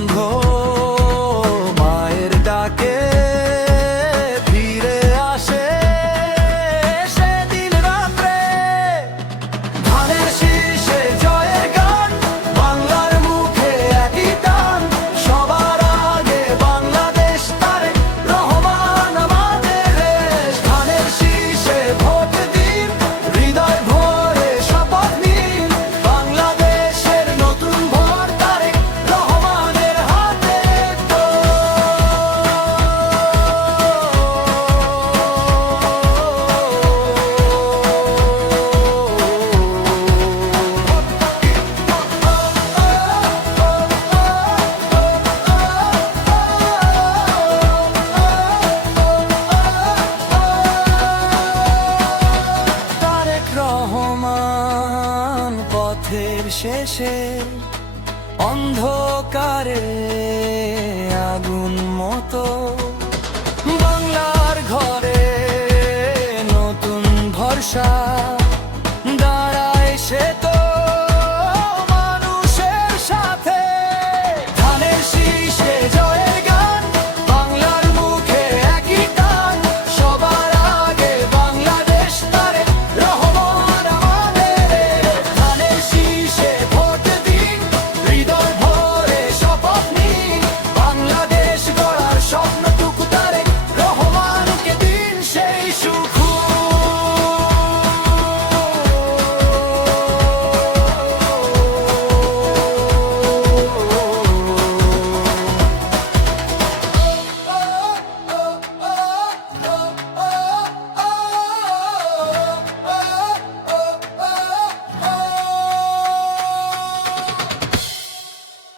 বন্ধ মায়ের ডাকে ফিরে আসে সেদিন রাত্রে। ধানের শীষে জয়ের গান, বাংলার মুখে একই টান, সবার আগে বাংলাদেশ, তারেক রহমান আমাদের দেশ। ধানের শীষে ভোট দিন, হৃদয় ভরে শপথ নিন, বাংলাদেশের নতুন ভোর তারেক রহমানের হাতে তো। তারেক রহমান পথের শেষে অন্ধকারে আগুন মতো, বাংলার ঘরে নতুন ভরসা।